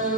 Hey,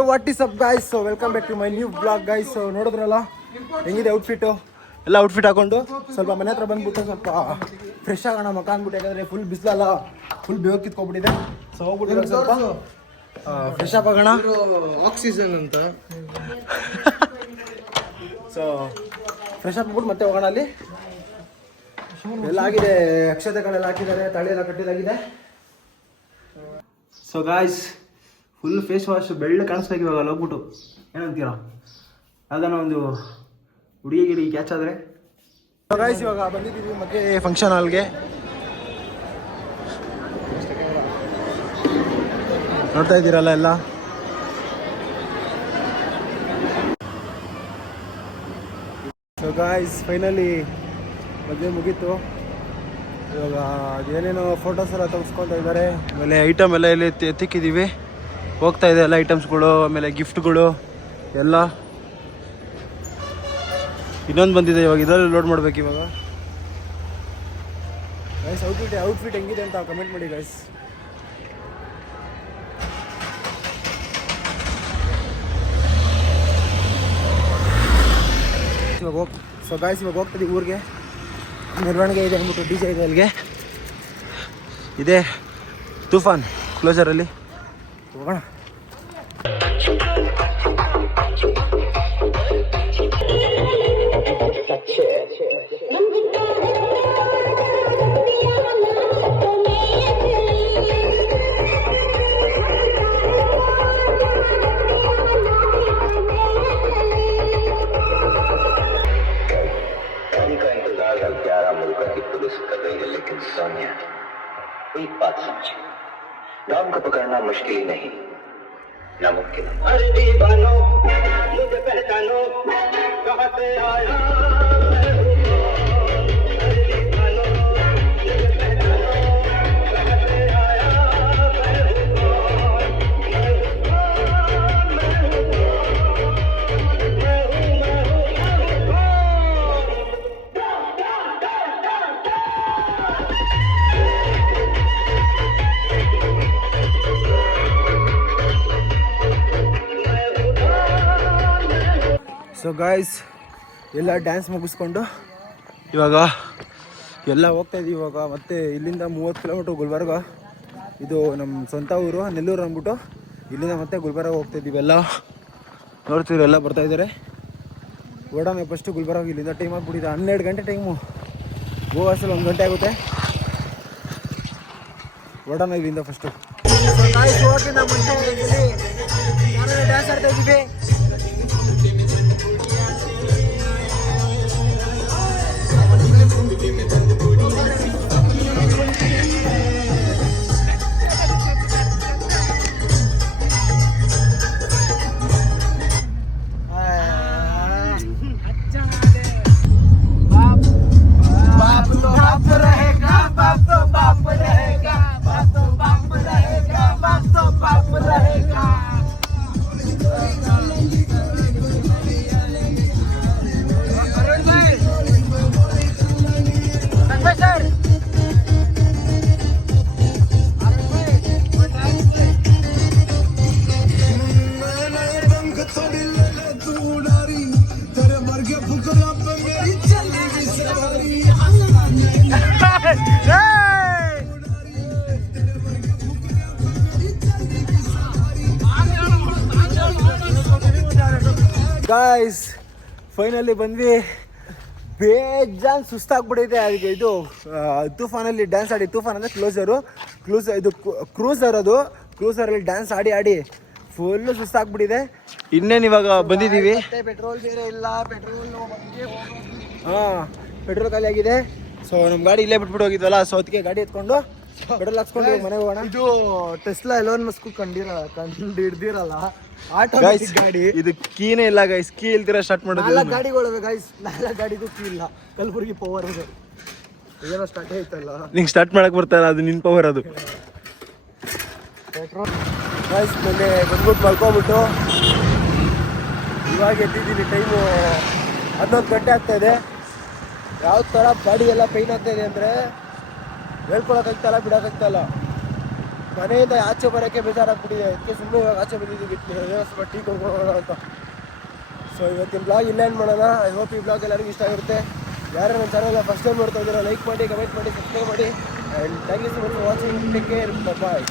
what is up guys? So welcome back to my new vlog guys. So ನೋಡಿದ್ರಲ್ಲ ಹೆಂಗಿದೆ outfit ಎಲ್ಲ outfit ಹಾಕೊಂಡು ಸ್ವಲ್ಪ ಮನೆ ಹತ್ರ ಬಂದ್ಬಿಟ್ಟು ಸ್ವಲ್ಪ ಫ್ರೆಶ್ ಆಗೋಣ ಮಕ ಅಂದ್ಬಿಟ್ಟು. ಯಾಕಂದರೆ ಫುಲ್ ಬಿಸಿಲಲ್ಲ, ಫುಲ್ ಬೇವು ಕಿತ್ಕೊಬಿಟ್ಟಿದೆ. ಸೊ ಹೋಗ್ಬಿಟ್ಟು ಸ್ವಲ್ಪ ಫ್ರೆಶ್ ಅಪ್ ಆಗೋಣ. ಆಕ್ಸಿಜನ್ ಅಂತ ಸೊ ಫ್ರೆಶ್ ಅಪ್ ಆಗ್ಬಿಟ್ಟು ಮತ್ತೆ ಹೋಗೋಣ. ಅಲ್ಲಿ ಎಲ್ಲ ಆಗಿದೆ, ಅಕ್ಷತೆಗಳೆಲ್ಲ ಹಾಕಿದ್ದಾರೆ, ತಳಿ ಎಲ್ಲ ಕಟ್ಟಿದಾಗಿದೆ. So guys full face wash ಬೆಳ್ಳ ಕಾಣಿಸ್ಬೇಕು ಇವಾಗ. ಅಲ್ಲಿ ಹೋಗ್ಬಿಟ್ಟು ಏನಂತೀರಾ, ಯಾವ್ದಾನ ಒಂದು ಹುಡುಗಿ ಕ್ಯಾಚ್ ಆದರೆ. ಸೊ ಗಾಯ್ಸ್ ಇವಾಗ ಬಂದಿದ್ದೀವಿ ಮತ್ತೆ ಫಂಕ್ಷನ್ ಹಾಲ್ಗೆ. ನೋಡ್ತಾ ಇದ್ದೀರಲ್ಲ ಎಲ್ಲ. ಸೊ ಗಾಯ್ಸ್ ಫೈನಲಿ ಮದುವೆ ಮುಗೀತು. ಇವಾಗ ಅದೇನೇನೋ ಫೋಟೋಸ್ ಎಲ್ಲ ತೆಗೆಸ್ಕೊತಾ ಇದ್ದಾರೆ. ಆಮೇಲೆ ಐಟಮ್ ಎಲ್ಲ ಇಲ್ಲಿ ಎತ್ತಿಕ್ಕಿದ್ದೀವಿ, ಹೋಗ್ತಾ ಇದೆ ಎಲ್ಲ ಐಟಮ್ಸ್ಗಳು. ಆಮೇಲೆ ಗಿಫ್ಟ್ಗಳು ಎಲ್ಲ ಇನ್ನೊಂದು ಬಂದಿದೆ, ಇವಾಗ ಇದರಲ್ಲಿ ಲೋಡ್ ಮಾಡ್ಬೇಕು ಇವಾಗ. ಗೈಸ್ ಔಟ್ಫಿಟ್ ಹೆಂಗಿದೆ ಅಂತ ಕಮೆಂಟ್ ಮಾಡಿ ಗೈಸ್. ಸೊ ಗಾಯ್ಸ್ ಇವಾಗ ಹೋಗ್ತದೆ ಊರಿಗೆ. ಮೆರವಣಿಗೆ ಇದೆ ಅಂದ್ಬಿಟ್ಟು DJ ಇದೆ ಅಲ್ಲಿಗೆ. ಇದೆ ತೂಫಾನ್ ಕ್ಲೋಸರಲ್ಲಿ ಹೋಗೋಣ. लेकिन सोनिया एक बात समझे, नाम को पकड़ना मुश्किल ही नहीं, नामुमकिन है। अरे दीवानो मुझे पहचानो, कहाँ से आया ಸೊ ಗಾಯ್ಸ್ ಎಲ್ಲ ಡ್ಯಾನ್ಸ್ ಮುಗಿಸ್ಕೊಂಡು ಇವಾಗ ಎಲ್ಲ ಹೋಗ್ತಾಯಿದ್ದೀವಿ. ಇವಾಗ ಮತ್ತೆ ಇಲ್ಲಿಂದ 30 ಕಿಲೋಮೀಟ್ರ್ ಗುಲ್ಬರ್ಗ. ಇದು ನಮ್ಮ ಸ್ವಂತ ಊರು ನೆಲ್ಲೂರು ಅಂದ್ಬಿಟ್ಟು. ಇಲ್ಲಿಂದ ಮತ್ತೆ ಗುಲ್ಬರ್ಗ ಹೋಗ್ತಾಯಿದ್ದೀವಿ. ಎಲ್ಲ ನೋಡ್ತೀವಿ, ಎಲ್ಲ ಬರ್ತಾಯಿದ್ದಾರೆ. ಓಡೋಣ ಫಸ್ಟು ಗುಲ್ಬರ್ಗ. ಇಲ್ಲಿಂದ ಟೈಮ್ ಆಗಿಬಿಟ್ಟಿದೆ 12 ಗಂಟೆ ಟೈಮು. ಗೋವಾಸಲ್ಲಿ 1 ಗಂಟೆ ಆಗುತ್ತೆ. ಹೊರಡೋಣ ಇಲ್ಲಿಂದ ಫಸ್ಟು. ಡ್ಯಾನ್ಸ್ ಆಡ್ತಾ ಇದ್ದೀವಿ. ಗಾಯ್ಸ್ ಫೈನಲಿ ಬಂದ್ವಿ. ಬೇಜಾನ್ ಸುಸ್ತಾಗ್ಬಿಟ್ಟಿದೆ. ಅದಕ್ಕೆ ಇದು ತೂಫಾನಲ್ಲಿ ಡ್ಯಾನ್ಸ್ ಆಡಿ, ತೂಫಾನ್ ಅಂದರೆ ಇದು ಕ್ರೂಸರ್, ಅದು ಕ್ರೂಸರಲ್ಲಿ ಡ್ಯಾನ್ಸ್ ಆಡಿ ಆಡಿ ಫುಲ್ಲು ಸುಸ್ತಾಗ್ಬಿಟ್ಟಿದೆ. ಇನ್ನೇನು ಇವಾಗ ಬಂದಿದ್ದೀವಿ. ಪೆಟ್ರೋಲ್ ಬೇರೆ ಇಲ್ಲ, ಪೆಟ್ರೋಲ್ ಹಾಂ ಪೆಟ್ರೋಲ್ ಖಾಲಿ ಆಗಿದೆ. ಸೊ ನಮ್ಮ ಗಾಡಿ ಇಲ್ಲೇ ಬಿಟ್ಬಿಟ್ಟು ಹೋಗಿದ್ವಲ್ಲ, ಸೊ ಅದಕ್ಕೆ ಗಾಡಿ ಎತ್ಕೊಂಡು ಪೆಟ್ರೋಲ್ ಹಾಕ್ಸ್ಕೊಂಡು ಮನೆಗೆ ಹೋಗೋಣ. ಇದು ಟೆಸ್ಲಾ ಎಲೋನ್ ಮಸ್ಕ್ ಹಿಡ್ದಿರಲ್ಲ ಆಟೋಮ್ಯಾಟಿಕ್ ಗಾಡಿ. ಇದು ಕೀನೇ ಇಲ್ಲ ಗೈಸ್, ಕೀ ಇಲ್ದಿರ ಸ್ಟಾರ್ಟ್ ಮಾಡೋದು. 4 ಗಾಡಿಗಳು ಗೈಸ್, 4 ಗಾಡಿಗೂ ಕೀ ಇಲ್ಲ. ಕಲಬುರ್ಗಿ ಪವರ್ ಅದು ಏನೋ ಸ್ಟಾರ್ಟ್ ಆಯ್ತಲ್ಲ, ನಿಂಗೆ ಸ್ಟಾರ್ಟ್ ಮಾಡಕ್ಕೆ ಬರ್ತಾರ, ಅದು ನಿನ್ನ ಪವರ್ ಅದು. ಪೆಟ್ರೋಲ್ ಗೈಸ್ ಮೊನ್ನೆ ಬಂದ್ಬಿಟ್ಟು ಮಲ್ಕೊಂಬಿಟ್ಟು ಇವಾಗ ಎದ್ದಿದ್ದೀನಿ. ಟೈಮು 11 ಗಂಟೆ ಆಗ್ತಾಯಿದೆ. ಯಾವ ಥರ ಬಾಡಿ ಎಲ್ಲ ಪೈನ್ ಆಗ್ತಾಯಿದೆ ಅಂದರೆ ಹೇಳ್ಕೊಳಕ್ಕಾಗ್ತಾಯಿಲ್ಲ, ಬಿಡೋಕ್ಕಾಗ್ತಾಯಿಲ್ಲ. ಮನೆಯಿಂದ ಆಚೆ ಬರೋಕ್ಕೆ ಬೇಜಾರಾಗ್ಬಿಟ್ಟಿದೆ. ಅದಕ್ಕೆ ಸುಮ್ಮನೆ ಇವಾಗ ಆಚೆ ಬಂದಿದ್ದೀವಿ ಸ್ವಲ್ಪ ಟೀ ಹೋಗೋಣ ಅಂತ. ಸೊ ಇವತ್ತಿನ ಬ್ಲಾಗ್ ಇಲ್ಲ ಏನು ಮಾಡೋಣ. ಐ ಹೋಪ್ ಈ ಬ್ಲಾಗ್ ಎಲ್ಲರಿಗೂ ಇಷ್ಟ ಆಗಿರುತ್ತೆ. ಯಾರು ನನ್ನ ಚಾನಲ್ ಫಸ್ಟ್ ಟೈಮ್ ನೋಡ್ತಾ ಇದ್ದೀರಾ ಲೈಕ್ ಮಾಡಿ, ಕಮೆಂಟ್ ಮಾಡಿ, ಸಬ್ಸ್ಕ್ರೈಬ್ ಮಾಡಿ. And thank you so much for watching. Take care, bye.